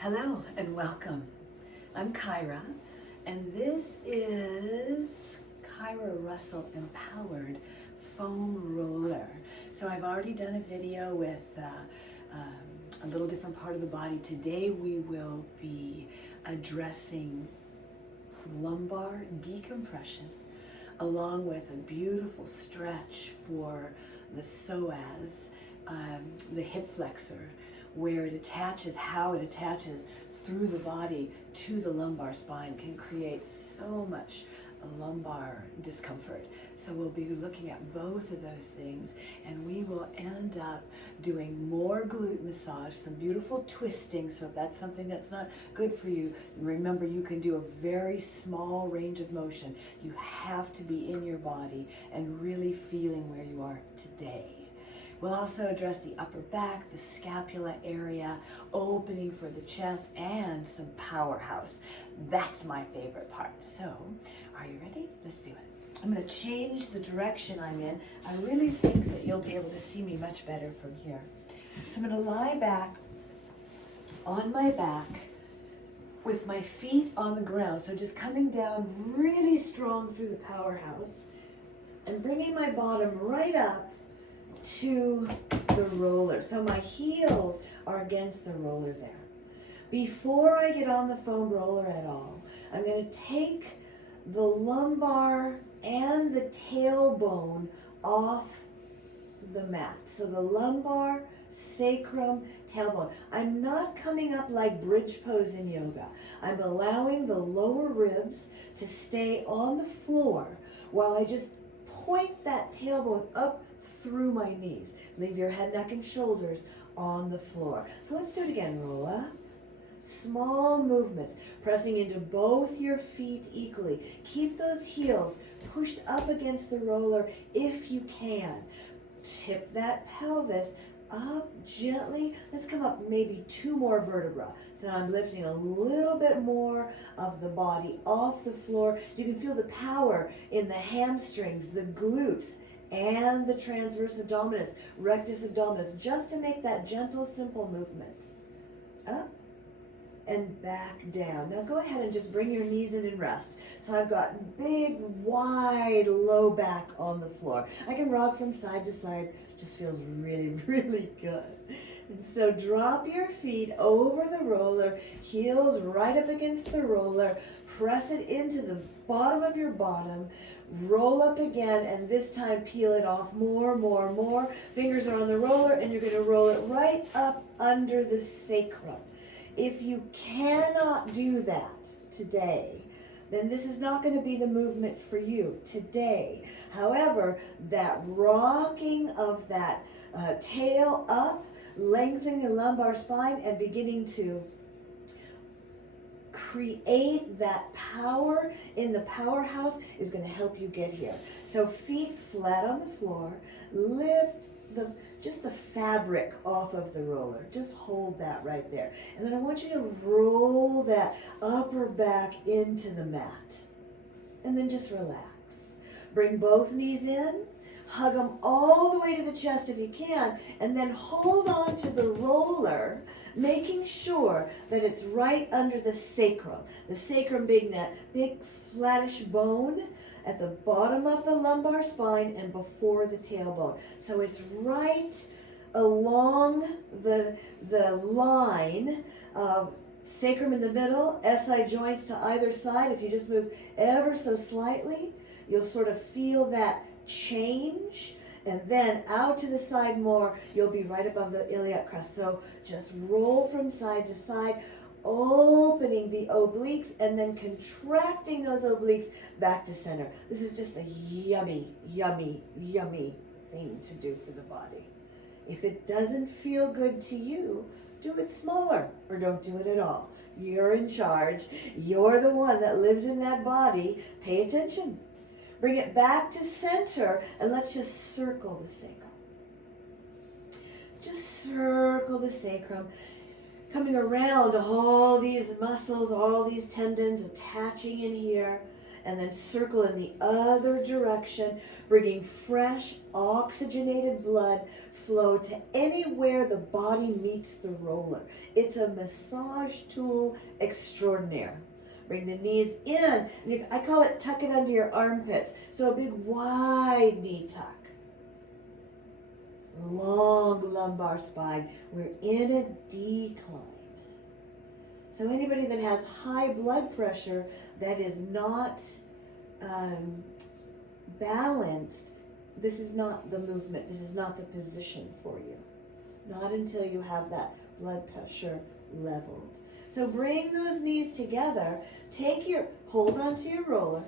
Hello and welcome. I'm Kyra, and this is Kyra Russell Empowered Foam Roller. So I've already done a video with a little different part of the body. Today we will be addressing lumbar decompression along with a beautiful stretch for the psoas, the hip flexor, where it attaches, how it attaches through the body to the lumbar spine can create so much lumbar discomfort. So we'll be looking at both of those things, and we will end up doing more glute massage, some beautiful twisting. So if that's something that's not good for you, remember you can do a very small range of motion. You have to be in your body and really feeling where you are today. We'll also address the upper back, the scapula area, opening for the chest, and some powerhouse. That's my favorite part. So, are you ready? Let's do it. I'm going to change the direction I'm in. I really think that you'll be able to see me much better from here. So I'm going to lie back on my back with my feet on the ground. So just coming down really strong through the powerhouse and bringing my bottom right up to the roller. So my heels are against the roller there. Before I get on the foam roller at all, I'm going to take the lumbar and the tailbone off the mat. So the lumbar, sacrum, tailbone. I'm not coming up like bridge pose in yoga. I'm allowing the lower ribs to stay on the floor while I just point that tailbone up through my knees. Leave your head, neck, and shoulders on the floor. So let's do it again. Roll up. Small movements, pressing into both your feet equally. Keep those heels pushed up against the roller if you can. Tip that pelvis up gently. Let's come up maybe 2 more vertebrae. So now I'm lifting a little bit more of the body off the floor. You can feel the power in the hamstrings, the glutes, and the transverse abdominis, rectus abdominis, just to make that gentle, simple movement. Up and back down. Now go ahead and just bring your knees in and rest. So I've got big, wide, low back on the floor. I can rock from side to side. Just feels really, really good. And so drop your feet over the roller, heels right up against the roller, press it into the bottom of your bottom, roll up again, and this time peel it off more. Fingers are on the roller, and you're going to roll it right up under the sacrum. If you cannot do that today, then this is not going to be the movement for you today. However, that rocking of that tail up, lengthening the lumbar spine, and beginning to create that power in the powerhouse is going to help you get here. So feet flat on the floor, lift just the fabric off of the roller. Just hold that right there. And then I want you to roll that upper back into the mat. And then just relax. Bring both knees in. Hug them all the way to the chest if you can, and then hold on to the roller, making sure that it's right under the sacrum. The sacrum being that big flattish bone at the bottom of the lumbar spine and before the tailbone. So it's right along the line of sacrum in the middle, SI joints to either side. If you just move ever so slightly, you'll sort of feel that change, and then out to the side more, you'll be right above the iliac crest. So just roll from side to side, opening the obliques and then contracting those obliques back to center. This is just a yummy thing to do for the body. If it doesn't feel good to you, do it smaller or don't do it at all. You're in charge. You're the one that lives in that body. Pay attention. Bring it back to center, and let's just circle the sacrum. Just circle the sacrum, coming around all these muscles, all these tendons attaching in here, and then circle in the other direction, bringing fresh oxygenated blood flow to anywhere the body meets the roller. It's a massage tool extraordinaire. Bring the knees in. And I call it tuck it under your armpits. So a big wide knee tuck. Long lumbar spine. We're in a decline. So anybody that has high blood pressure that is not balanced, this is not the movement. This is not the position for you. Not until you have that blood pressure leveled. So bring those knees together. Hold onto your roller.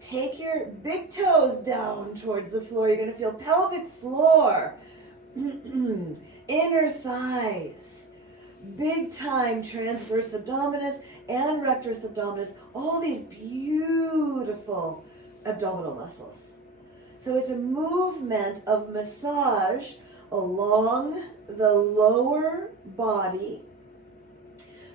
Take your big toes down towards the floor. You're going to feel pelvic floor. Inner thighs. Big time transverse abdominis and rectus abdominis. All these beautiful abdominal muscles. So it's a movement of massage along the lower body,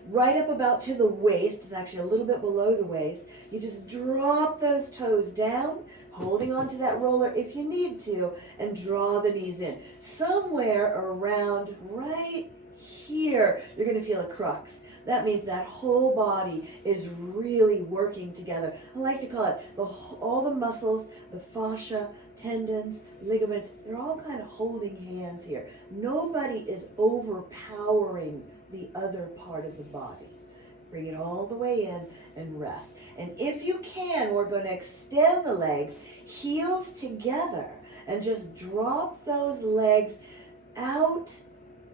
right up about to the waist. It's actually a little bit below the waist. You just drop those toes down, holding onto that roller if you need to, and draw the knees in. Somewhere around right here, you're going to feel a crux. That means that whole body is really working together. I like to call it all the muscles, the fascia, tendons, ligaments, they're all kind of holding hands here. Nobody is overpowering the other part of the body. Bring it all the way in and rest. And if you can, we're going to extend the legs, heels together, and just drop those legs out,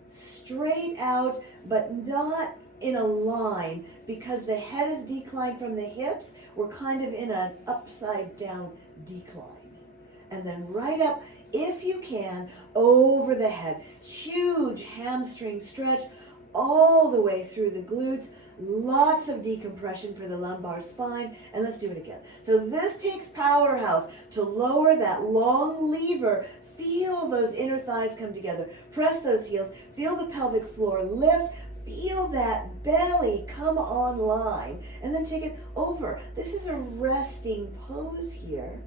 straight out, but not in a line, because the head is declined from the hips. We're kind of in an upside down decline. And then right up, if you can, over the head. Huge hamstring stretch all the way through the glutes. Lots of decompression for the lumbar spine. And let's do it again. So this takes powerhouse to lower that long lever. Feel those inner thighs come together. Press those heels. Feel the pelvic floor lift. Feel that belly come online. And then take it over. This is a resting pose here.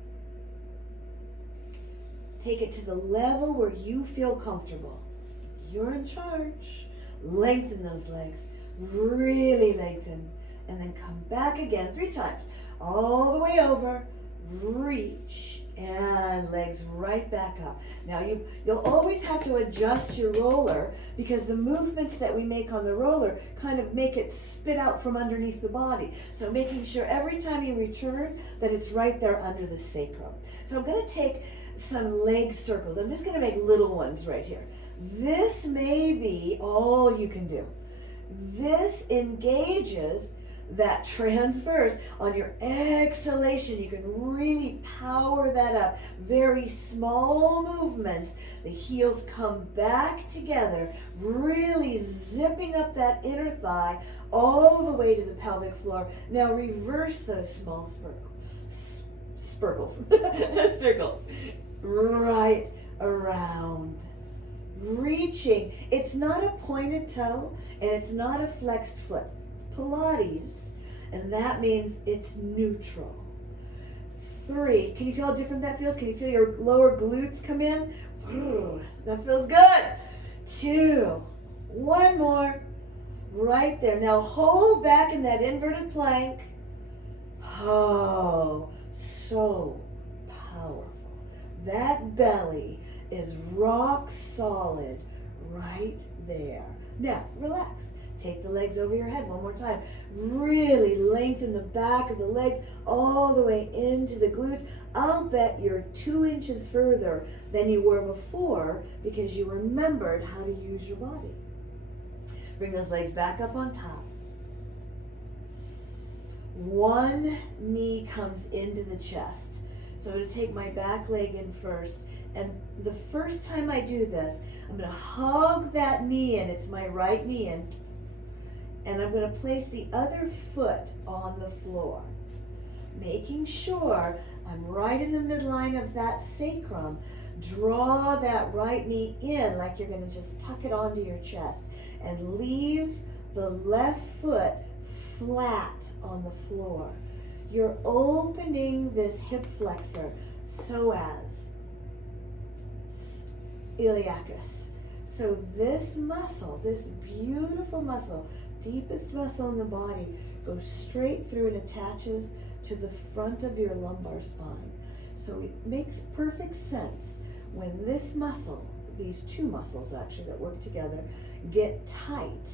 Take it to the level where you feel comfortable. You're in charge. Lengthen those legs. Really lengthen. And then come back again 3 times. All the way over. Reach. And legs right back up. Now you'll always have to adjust your roller, because the movements that we make on the roller kind of make it spit out from underneath the body. So making sure every time you return that it's right there under the sacrum. So I'm going to take some leg circles. I'm just going to make little ones right here. This may be all you can do. This engages that transverse. On your exhalation, you can really power that up. Very small movements. The heels come back together, really zipping up that inner thigh all the way to the pelvic floor. Now reverse those small circles right around. Reaching. It's not a pointed toe and it's not a flexed foot. Pilates, and that means it's neutral. 3, can you feel how different that feels? Can you feel your lower glutes come in? That feels good. 2, 1 more, right there. Now hold back in that inverted plank. Oh, so powerful. That belly is rock solid right there. Now relax. Take the legs over your head one more time. Really lengthen the back of the legs all the way into the glutes. I'll bet you're 2 inches further than you were before, because you remembered how to use your body. Bring those legs back up on top. One knee comes into the chest. So I'm going to take my back leg in first. And the first time I do this, I'm going to hug that knee in. It's my right knee in. And I'm going to place the other foot on the floor, making sure I'm right in the midline of that sacrum. Draw that right knee in like you're going to just tuck it onto your chest, and leave the left foot flat on the floor. you're opening this hip flexor, psoas, iliacus. So this muscle, this beautiful muscle, deepest muscle in the body, goes straight through and attaches to the front of your lumbar spine. So it makes perfect sense when this muscle, these two muscles actually that work together, get tight,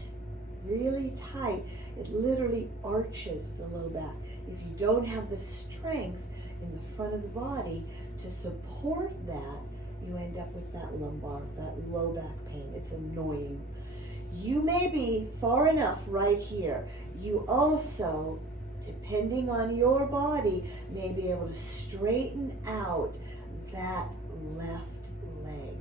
really tight, it literally arches the low back. If you don't have the strength in the front of the body to support that, you end up with that lumbar, that low back pain. It's annoying. You may be far enough right here. You also, depending on your body, may be able to straighten out that left leg.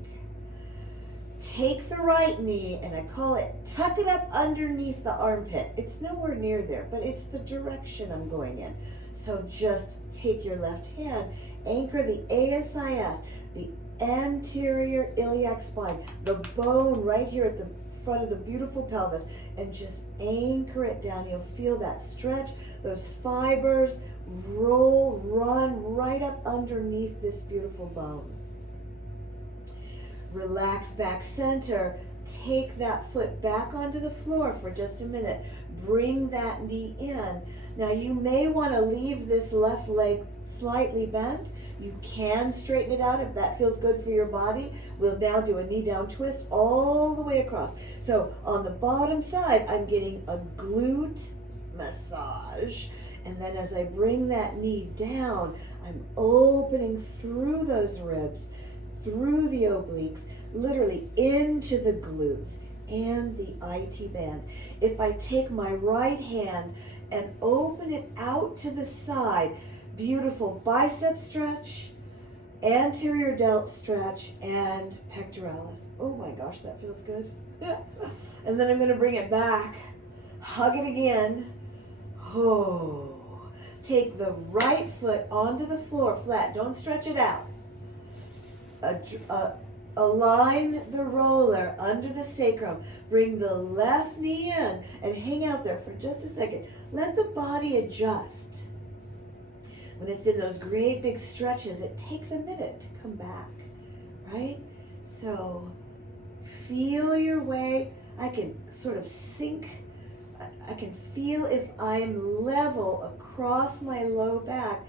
Take the right knee, and I call it tuck it up underneath the armpit. It's nowhere near there, but it's the direction I'm going in. So just take your left hand, anchor the ASIS, the anterior iliac spine, the bone right here at the front of the beautiful pelvis, and just anchor it down. You'll feel that stretch, those fibers roll, run right up underneath this beautiful bone. Relax back center. Take that foot back onto the floor for just a minute. Bring that knee in. Now you may want to leave this left leg slightly bent. You can straighten it out if that feels good for your body. We'll now do a knee down twist all the way across. So on the bottom side, I'm getting a glute massage. And then as I bring that knee down, I'm opening through those ribs, through the obliques, literally into the glutes and the IT band. If I take my right hand and open it out to the side, beautiful bicep stretch, anterior delt stretch, and pectoralis. Oh my gosh, that feels good. And then I'm going to bring it back, hug it again. Oh, take the right foot onto the floor flat. Don't stretch it out. Align the roller under the sacrum. Bring the left knee in and hang out there for just a second. Let the body adjust. When it's in those great big stretches, it takes a minute to come back, right? So feel your way. I can sort of sink. I can feel if I'm level across my low back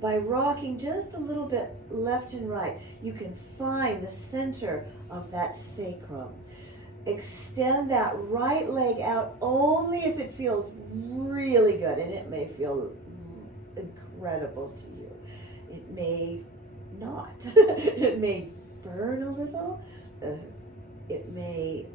by rocking just a little bit left and right. You can find the center of that sacrum. Extend that right leg out only if it feels really good, and it may feel incredible to you. It may not. It may burn a little. It may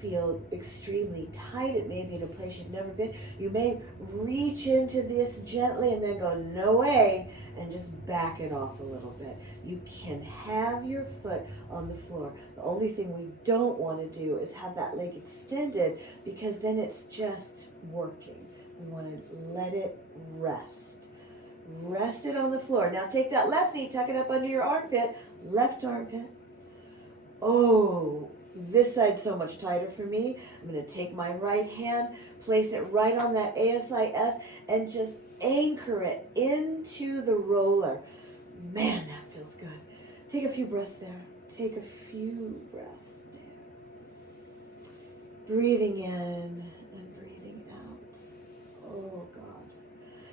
feel extremely tight. It may be in a place you've never been. You may reach into this gently and then go, no way, and just back it off a little bit. You can have your foot on the floor. The only thing we don't want to do is have that leg extended, because then it's just working. We want to let it rest. Rest it on the floor. Now take that left knee, tuck it up under your armpit, left armpit. Oh, this side's so much tighter for me. I'm going to take my right hand, place it right on that ASIS, and just anchor it into the roller. Man, that feels good. Take a few breaths there. Take a few breaths there. Breathing in and breathing out. Oh, God.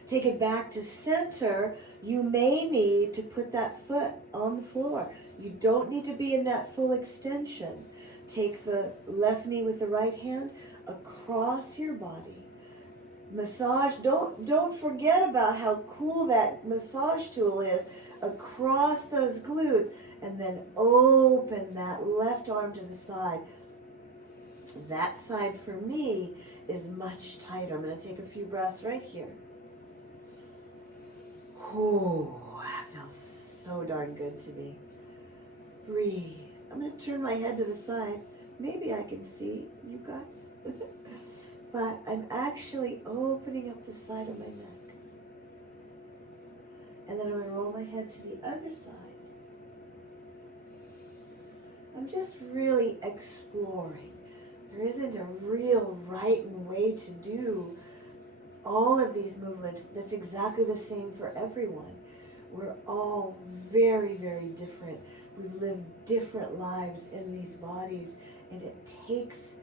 Take it back to center. You may need to put that foot on the floor. You don't need to be in that full extension. Take the left knee with the right hand across your body. Massage. Don't forget about how cool that massage tool is across those glutes, and then open that left arm to the side. That side for me is much tighter. I'm going to take a few breaths right here. Oh, that feels so darn good to me. Breathe. I'm going to turn my head to the side. Maybe I can see you guys. But I'm actually opening up the side of my neck. And then I'm going to roll my head to the other side. I'm just really exploring. There isn't a real right and way to do all of these movements, that's exactly the same for everyone. We're all very, very different. We've lived different lives in these bodies, and it takes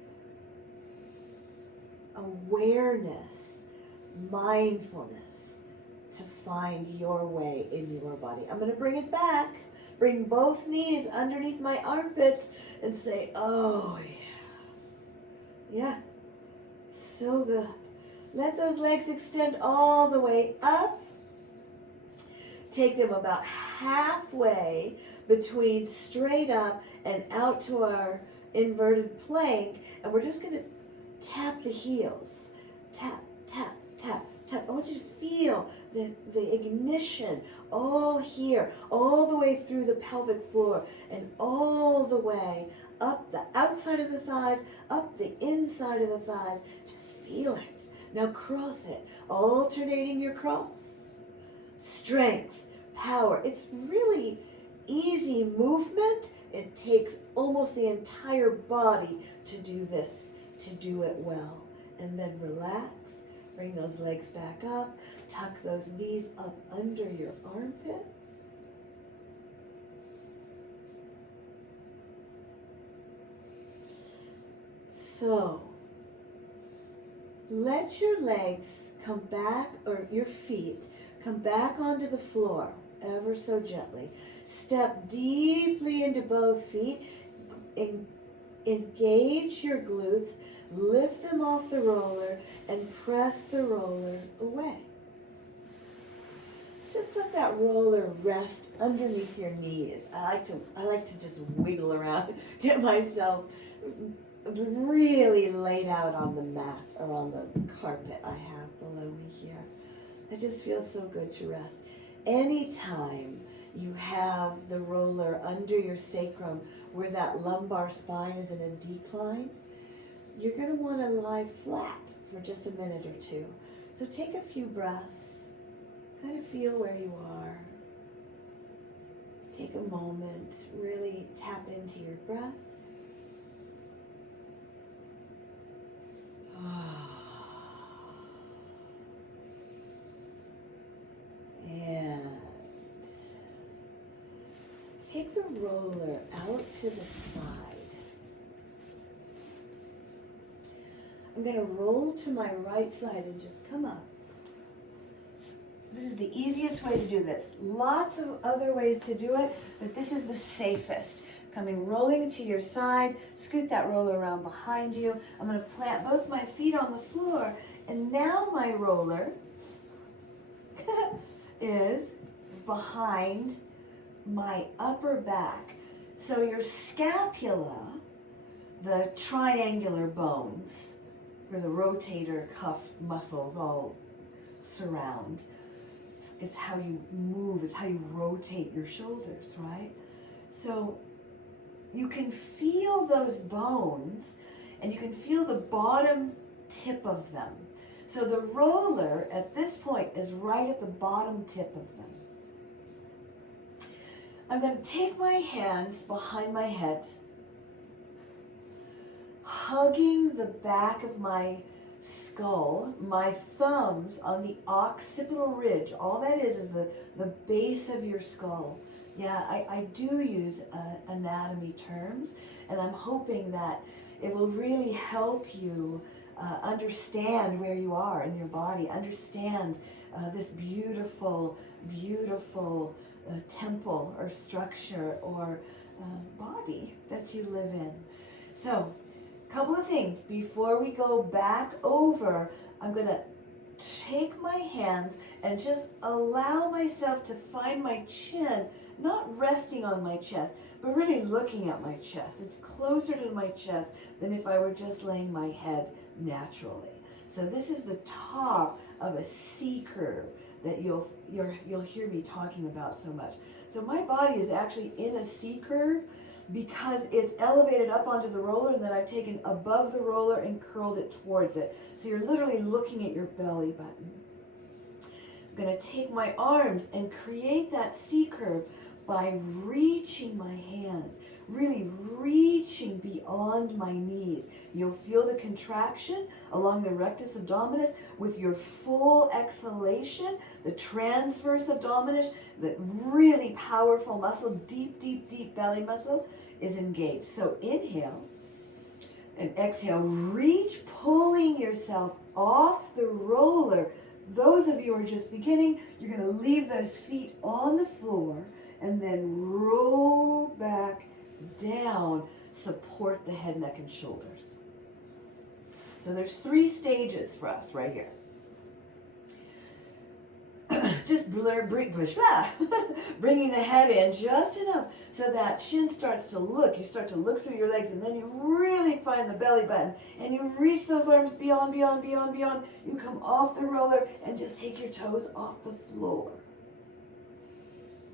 awareness, mindfulness to find your way in your body. I'm going to bring it back. Bring both knees underneath my armpits and say, oh, yes. Yeah, so good. Let those legs extend all the way up. Take them about halfway between straight up and out to our inverted plank. And we're just going to tap the heels. Tap, tap, tap, tap. I want you to feel the ignition all here, all the way through the pelvic floor, and all the way up the outside of the thighs, up the inside of the thighs. Just feel it. Now cross it, alternating your cross. Strength, power. It's really easy movement. It takes almost the entire body to do this, to do it well. And then relax, bring those legs back up, tuck those knees up under your armpits. So, let your legs come back, or your feet come back onto the floor, ever so gently. Step deeply into both feet. Engage your glutes. Lift them off the roller and press the roller away. Just let that roller rest underneath your knees. I like to just wiggle around, get myself really laid out on the mat or on the carpet I have below me here. It just feels so good to rest. Anytime you have the roller under your sacrum where that lumbar spine is in a decline, you're going to want to lie flat for just a minute or two. So take a few breaths, kind of feel where you are. Take a moment, really tap into your breath. And take the roller out to the side. I'm going to roll to my right side and just come up. This is the easiest way to do this. Lots of other ways to do it, but this is the safest. Rolling to your side, scoot that roller around behind you. I'm going to plant both my feet on the floor, and now my roller is behind my upper back. So your scapula, the triangular bones, where the rotator cuff muscles all surround. It's how you move, it's how you rotate your shoulders, right? So you can feel those bones, and you can feel the bottom tip of them. So the roller at this point is right at the bottom tip of them. I'm going to take my hands behind my head, hugging the back of my skull, my thumbs on the occipital ridge. All that is the base of your skull. Yeah, I do use anatomy terms, and I'm hoping that it will really help you understand where you are in your body, understand this beautiful, beautiful temple or structure or body that you live in. So, a couple of things. Before we go back over, I'm going to take my hands and just allow myself to find my chin, not resting on my chest, but really looking at my chest. It's closer to my chest than if I were just laying my head naturally. So this is the top of a C curve that you'll hear me talking about so much. So my body is actually in a C curve because it's elevated up onto the roller, and then I've taken above the roller and curled it towards it. So you're literally looking at your belly button. I'm going to take my arms and create that C curve by reaching my hands, really reaching beyond my knees. You'll feel the contraction along the rectus abdominis with your full exhalation, the transverse abdominis, the really powerful muscle, deep, deep, deep belly muscle is engaged. So inhale and exhale, reach, pulling yourself off the roller. Those of you who are just beginning, you're going to leave those feet on the floor and then roll back down, support the head, neck, and shoulders. So there's 3 stages for us right here. Just bringing the head in just enough so that chin starts to look. You start to look through your legs, and then you really find the belly button, and you reach those arms beyond, beyond, beyond, beyond. You come off the roller and just take your toes off the floor.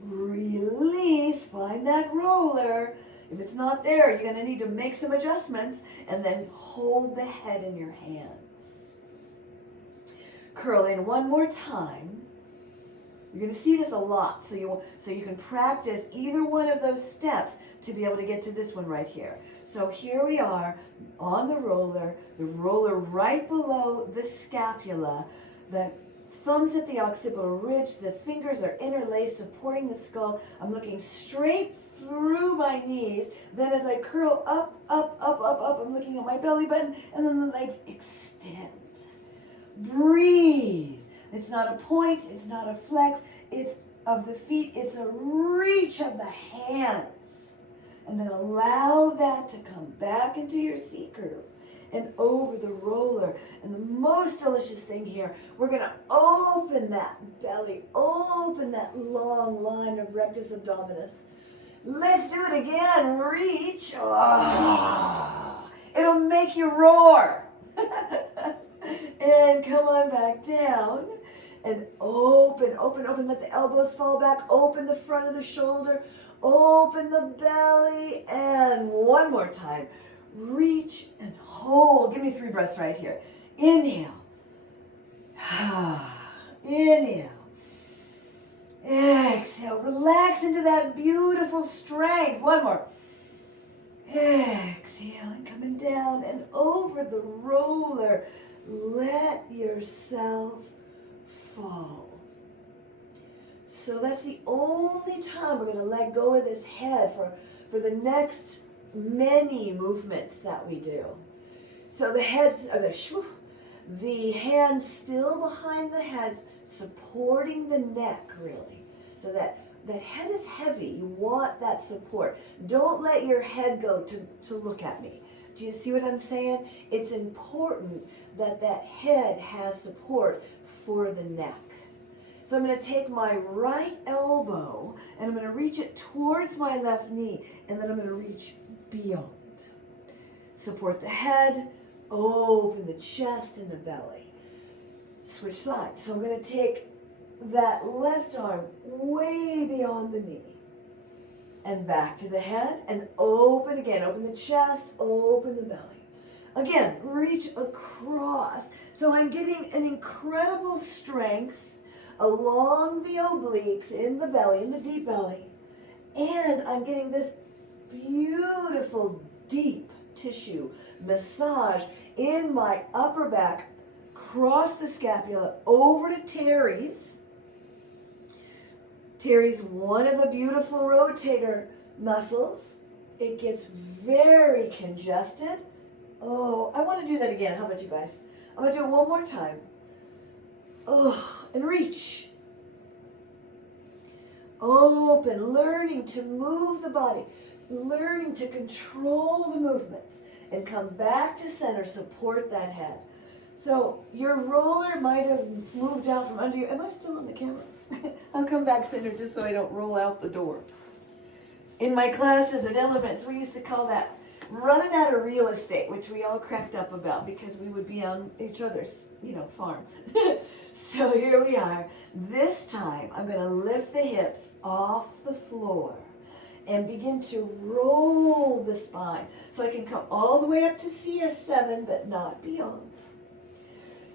Release, find that roller. If it's not there, you're going to need to make some adjustments, and then hold the head in your hands. Curl in one more time. You're going to see this a lot, so you can practice either one of those steps to be able to get to this one right here. So here we are on the roller right below the scapula, the thumbs at the occipital ridge, the fingers are interlaced, supporting the skull. I'm looking straight through my knees. Then as I curl up, up, up, up, up, I'm looking at my belly button, and then the legs extend. Breathe. It's not a point, it's not a flex, it's of the feet, it's a reach of the hands. And then allow that to come back into your C curve and over the roller. And the most delicious thing here, we're going to open that belly, open that long line of rectus abdominis. Let's do it again. Reach. Oh, it'll make you roar. And come on back down. And open, open, open. Let the elbows fall back. Open the front of the shoulder. Open the belly. And one more time. Reach and hold. Give me 3 breaths right here. Inhale. Inhale. Exhale. Relax into that beautiful strength. One more. Exhale and coming down and over the roller. Let yourself fall. So that's the only time we're going to let go of this head for the next many movements that we do. So the hands still behind the head, supporting the neck really. So that the head is heavy. You want that support. Don't let your head go to look at me. Do you see what I'm saying? It's important that that head has support for the neck. So I'm going to take my right elbow and I'm going to reach it towards my left knee, and then I'm going to reach beyond. Support the head, open the chest and the belly. Switch sides. So I'm going to take that left arm way beyond the knee and back to the head and open again. Open the chest, open the belly. Again, reach across. So I'm getting an incredible strength along the obliques, in the belly, in the deep belly. And I'm getting this beautiful deep tissue massage in my upper back, cross the scapula, over to teres. Teres, one of the beautiful rotator muscles. It gets very congested. Oh, I want to do that again. How about you guys? I'm going to do it one more time. Oh, and reach. Open, learning to move the body, learning to control the movements, and come back to center, support that head. So your roller might have moved out from under you. Am I still on the camera? I'll come back center just so I don't roll out the door. In my classes at Elements, we used to call that running out of real estate, which we all cracked up about because we would be on each other's, farm. So here we are. This time, I'm going to lift the hips off the floor and begin to roll the spine. So I can come all the way up to CS7, but not beyond.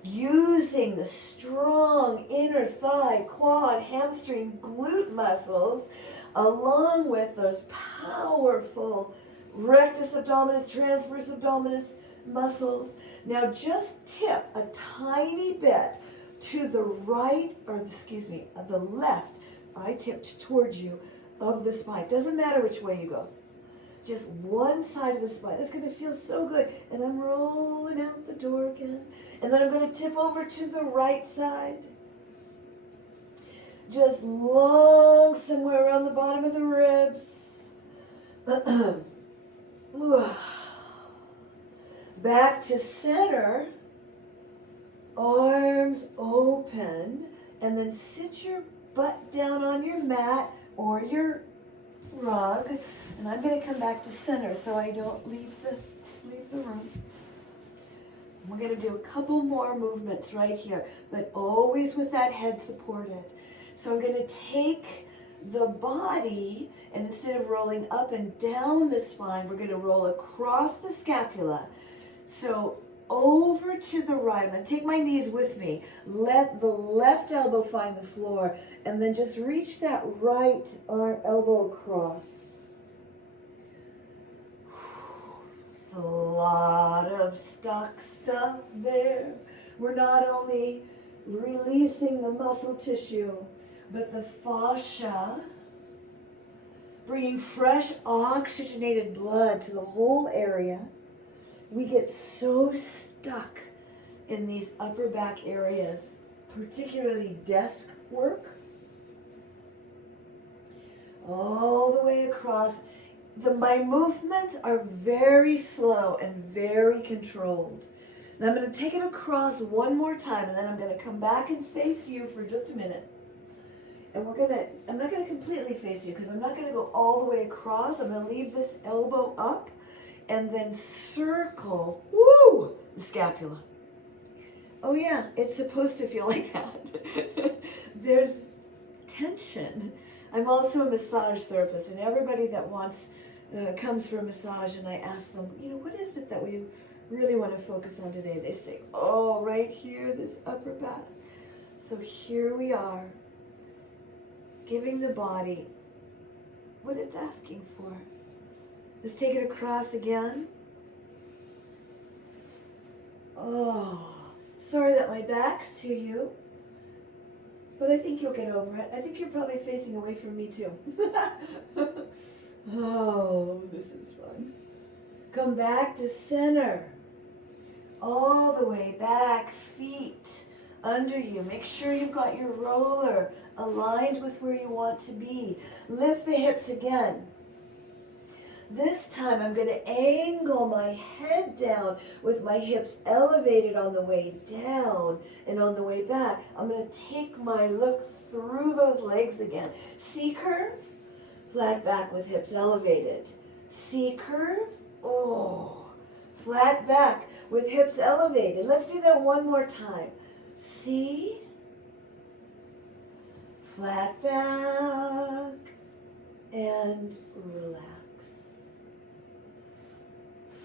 Using the strong inner thigh, quad, hamstring, glute muscles, along with those powerful rectus abdominis, transverse abdominis muscles. Now just tip a tiny bit to the right, or excuse me, the left, I tipped towards you, of the spine. Doesn't matter which way you go. Just one side of the spine. It's going to feel so good. And I'm rolling out the door again. And then I'm going to tip over to the right side. Just long somewhere around the bottom of the ribs. Back to center. Arms open. And then sit your butt down on your mat or your rug. And I'm going to come back to center so I don't leave the room. We're going to do a couple more movements right here, but always with that head supported. So I'm going to take the body, and instead of rolling up and down the spine, we're going to roll across the scapula. So over to the right. I'm going to take my knees with me. Let the left elbow find the floor, and then just reach that right arm elbow across. It's a lot of stuck stuff there. We're not only releasing the muscle tissue, but the fascia, bringing fresh oxygenated blood to the whole area. We get so stuck in these upper back areas, particularly desk work, all the way across. My movements are very slow and very controlled. And I'm going to take it across one more time, and then I'm going to come back and face you for just a minute. And I'm not going to completely face you because I'm not going to go all the way across. I'm going to leave this elbow up and then circle, the scapula. Oh yeah, it's supposed to feel like that. There's tension. I'm also a massage therapist, and everybody that comes for a massage, and I ask them, what is it that we really want to focus on today? They say, oh, right here, this upper back. So here we are, giving the body what it's asking for. Let's take it across again. Oh, sorry that my back's to you, but I think you'll get over it. I think you're probably facing away from me too. Oh, this is fun. Come back to center. All the way back, feet under you. Make sure you've got your roller aligned with where you want to be. Lift the hips again. This time I'm going to angle my head down with my hips elevated on the way down and on the way back. I'm going to take my look through those legs again. C curve, flat back with hips elevated. C curve, flat back with hips elevated. Let's do that one more time. C, flat back, and relax.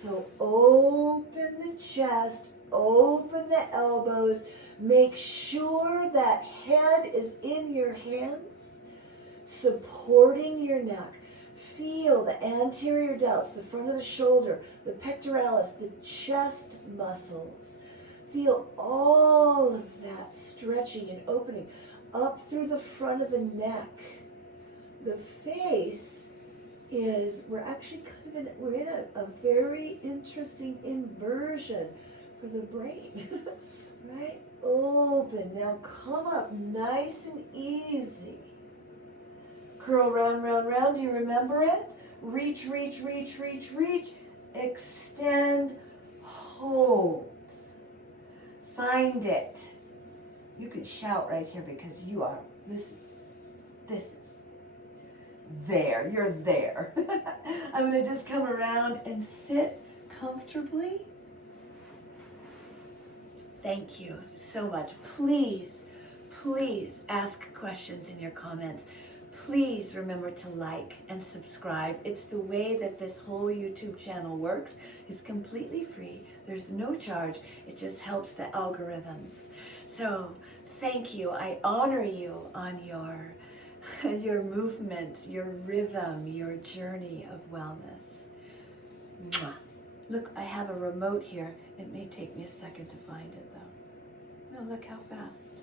So open the chest, open the elbows, make sure that head is in your hands, supporting your neck. Feel the anterior delts, the front of the shoulder, the pectoralis, the chest muscles. Feel all of that stretching and opening up through the front of the neck. The face is, we're in a very interesting inversion for the brain, right? Open, now come up nice and easy. Curl round, round, round, do you remember it? Reach, reach, reach, reach, reach, extend, hold. Find it. You can shout right here because this is there. You're there. I'm going to just come around and sit comfortably. Thank you so much. Please, please ask questions in your comments. Please remember to like and subscribe. It's the way that this whole YouTube channel works. It's completely free. There's no charge. It just helps the algorithms. So thank you. I honor you on your your movement, your rhythm, your journey of wellness. Mwah. Look, I have a remote here. It may take me a second to find it though. No, look how fast.